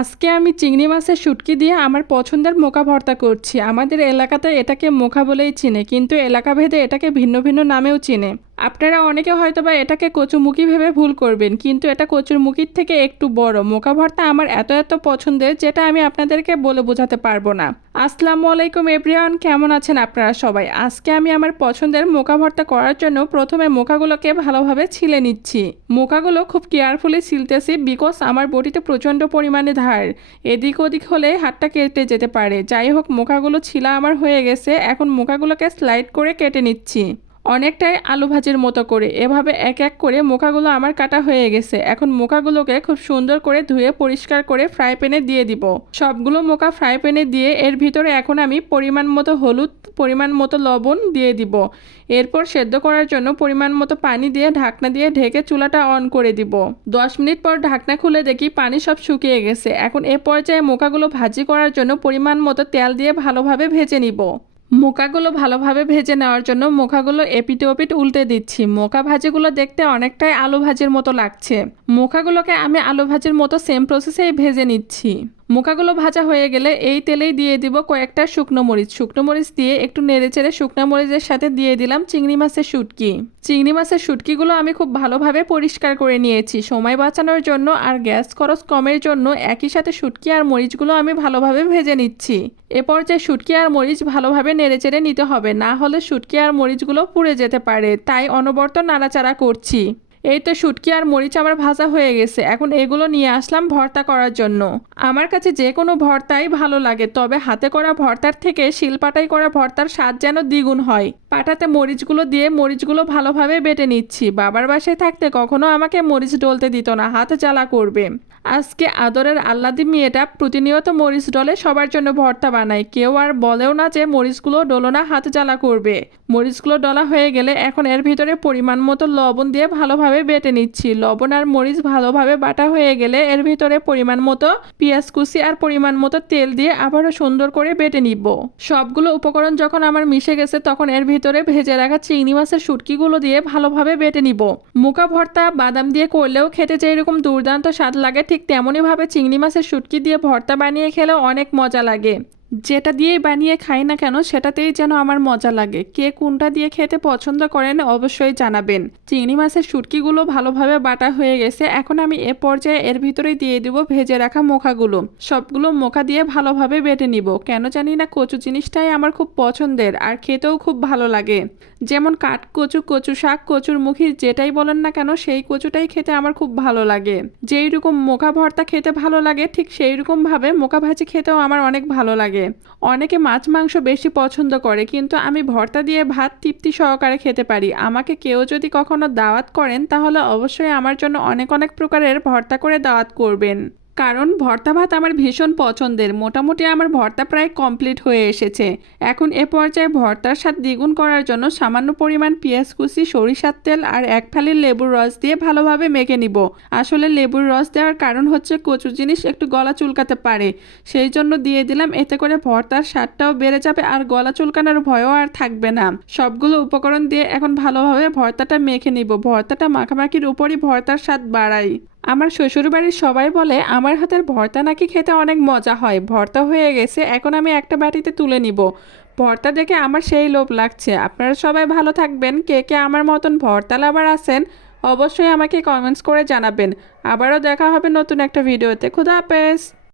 আজকে আমি চিংড়ি মাছের শুটকি দিয়ে আমার পছন্দের মোকা ভর্তা করছি। আমাদের এলাকাতে এটাকে মোখা বলেই চিনে, কিন্তু এলাকাভেদে এটাকে ভিন্ন ভিন্ন নামেও চিনে। আপনারা অনেকে হয়তো বা এটাকে কচুমুখী ভেবে ভুল করবেন, কিন্তু এটা কচুরমুখির থেকে একটু বড়। মোকা ভর্তা আমার এত এত পছন্দের, যেটা আমি আপনাদেরকে বলে বোঝাতে পারব না। আসসালামু আলাইকুম এভরিওয়ান, কেমন আছেন আপনারা সবাই? আজকে আমি আমার পছন্দের মোকা ভর্তা করার জন্য প্রথমে মোকাগুলোকে ভালোভাবে ছিলে নিচ্ছি। মোকাগুলো খুব কেয়ারফুলি ছিলতেছি বিকজ আমার বটিতে প্রচণ্ড পরিমাণে ধার। এদিক ওদিক হলে হাতটা কেটে যেতে পারে। যাই হোক, মোকাগুলো ছিলা আমার হয়ে গেছে। এখন মোকাগুলোকে স্লাইড করে কেটে নিচ্ছি। অনেকটাই আলু ভাজির মতো করে। এভাবে এক এক করে মোকাগুলো আমার কাটা হয়ে গেছে। এখন মোকাগুলোকে খুব সুন্দর করে ধুয়ে পরিষ্কার করে ফ্রাই প্যানে দিয়ে দিব। সবগুলো মোকা ফ্রাই প্যানে দিয়ে এর ভিতরে এখন আমি পরিমাণ মতো হলুদ, পরিমাণ মতো লবণ দিয়ে দিব। এরপর সেদ্ধ করার জন্য পরিমাণ মতো পানি দিয়ে ঢাকনা দিয়ে ঢেকে চুলাটা অন করে দিব। দশ মিনিট পর ঢাকনা খুলে দেখি পানি সব শুকিয়ে গেছে। এখন এ পর্যায়ে মোকাগুলো ভাজি করার জন্য পরিমাণ মতো তেল দিয়ে ভালোভাবে ভেজে নিব। মোকাগুলো ভালোভাবে ভেজে নেওয়ার জন্য মোকাগুলো এপিটে ওপিট উল্টে দিচ্ছি। মোকা ভাজিগুলো দেখতে অনেকটাই আলু ভাজির মতো লাগছে। মোখাগুলোকে আমি আলু ভাজির মতো সেম প্রসেসেই ভেজে নিচ্ছি। মোকাগুলো ভাজা হয়ে গেলে এই তেলেই দিয়ে দিব কয়েকটা শুকনো মরিচ। শুকনো মরিচ দিয়ে একটু নেড়ে চেড়ে শুকনো মরিচের সাথে দিয়ে দিলাম চিংড়ি মাছের শুটকি। চিংড়ি মাছের শুটকিগুলো আমি খুব ভালোভাবে পরিষ্কার করে নিয়েছি। সময় বাঁচানোর জন্য আর গ্যাস খরচ কমের জন্য একই সাথে শুটকি আর মরিচগুলো আমি ভালোভাবে ভেজে নিচ্ছি। এরপর যে শুটকি আর মরিচ ভালোভাবে নেড়ে চেড়ে নিতে হবে। না হলে শুটকি আর মরিচগুলো পুড়ে যেতে পারে। তাই অনবর্ত নাড়াচাড়া করছি। এই তো শুটকি আর মরিচ আমার ভাজা হয়ে গেছে, এখন এগুলো নিয়ে আসলাম ভর্তা করার জন্য। আমার কাছে যে কোনো ভর্তাই ভালো লাগে, তবে হাতে করা ভর্তার থেকে শিলপাটাই করা ভর্তার স্বাদ যেন দ্বিগুণ হয়। পাটাতে মরিচগুলো দিয়ে মরিচগুলো ভালোভাবে বেটে নিচ্ছি। বাবার বাসায় থাকতে কখনো আমাকে মরিচ ডলতে দিত না, হাত জ্বালা করবে। আজকে আদরের আল্লাদি মেয়েটা প্রতিনিয়ত মরিচ ডলে সবার জন্য ভর্তা বানায়। কেউ আর বলেও না যে মরিচগুলো ডলো না, হাত জ্বালা করবে। মরিচগুলো ডলা হয়ে গেলে এখন এর ভিতরে পরিমাণ মতো লবণ দিয়ে ভালোভাবে বেটে নিচ্ছি। লবণ আর মরিচ ভালোভাবে বাটা হয়ে গেলে এর ভিতরে পরিমাণ মতো পেঁয়াজ কুচি আর পরিমাণ মতো তেল দিয়ে আবারও সুন্দর করে বেটে নিব। সবগুলো উপকরণ যখন আমার মিশে গেছে, তখন এর ভিতরে ভেজে রাখা চিংড়ি মাছের শুটকিগুলো দিয়ে ভালোভাবে বেটে নিব। মুখা ভর্তা বাদাম দিয়ে করলেও খেতে যেরকম দুর্দান্ত স্বাদ লাগে, ঠিক তেমনইভাবে চিংড়ি মাছের শুটকি দিয়ে ভর্তা বানিয়ে খেলে অনেক মজা লাগে। যেটা দিয়েই বানিয়ে খাই না কেন, সেটাতেই যেন আমার মজা লাগে। কে কোনটা দিয়ে খেতে পছন্দ করেন অবশ্যই জানাবেন। চিংড়ি মাছের শুটকিগুলো ভালোভাবে বাটা হয়ে গেছে, এখন আমি এ পর্যায়ে এর ভিতরে দিয়ে দিব ভেজে রাখা মোখাগুলো। সবগুলো মোখা দিয়ে ভালোভাবে বেটে নিব। কেন জানি না কচু জিনিসটাই আমার খুব পছন্দের আর খেতেও খুব ভালো লাগে। যেমন কাঠ কচু কচু শাক, কচুর মুখী যেটাই বলেন না কেন, সেই কচুটাই খেতে আমার খুব ভালো লাগে। যেই রকম মোখা ভর্তা খেতে ভালো লাগে, ঠিক সেই রকম ভাবে মোকা ভাজি খেতেও আমার অনেক ভালো লাগে অনেকে মাছ, মাংস বেশি পছন্দ করে, কিন্তু আমি ভর্তা দিয়ে ভাত তৃপ্তি সহকারে খেতে পারি। আমাকে কেউ যদি কখনো দাওয়াত করেন, তাহলে অবশ্যই আমার জন্য অনেক অনেক প্রকারের ভর্তা করে দাওয়াত করবেন। কারণ ভর্তা ভাত আমার ভীষণ পছন্দের। মোটামুটি আমার ভর্তা প্রায় কমপ্লিট হয়ে এসেছে। এখন এ পর্যায়ে ভর্তার স্বাদ দ্বিগুণ করার জন্য সামান্য পরিমাণ পেঁয়াজ কুচি, সরিষার তেল আর এক ফালি লেবুর রস দিয়ে ভালোভাবে মেখে নিব। আসলে লেবুর রস দেওয়ার কারণ হচ্ছে কচু জিনিস একটু গলা চুলকাতে পারে। সেই জন্য দিয়ে দিলাম, এতে করে ভর্তার স্বাদটাও বেড়ে যাবে আর গলা চুলকানোর ভয়ও আর থাকবে না। সবগুলো উপকরণ দিয়ে এখন ভালোভাবে ভর্তাটা মেখে নিব। ভর্তাটা মাখামাখির উপরই ভর্তার স্বাদ বাড়াই। আমার শ্বশুরবাড়ির সবাই বলে, আমার হাতের ভর্তা নাকি খেতে অনেক মজা হয়। ভর্তা হয়ে গেছে, এখন আমি একটা বাটিতে তুলে নিব। ভর্তা দেখে আমার সেই লোভ লাগছে। আপনারা সবাই ভালো থাকবেন। কে কে আমার মতন ভর্তা লাভার আছেন, অবশ্যই আমাকে কমেন্টস করে জানাবেন। আবারও দেখা হবে নতুন একটা ভিডিওতে খুদা হাফেজ।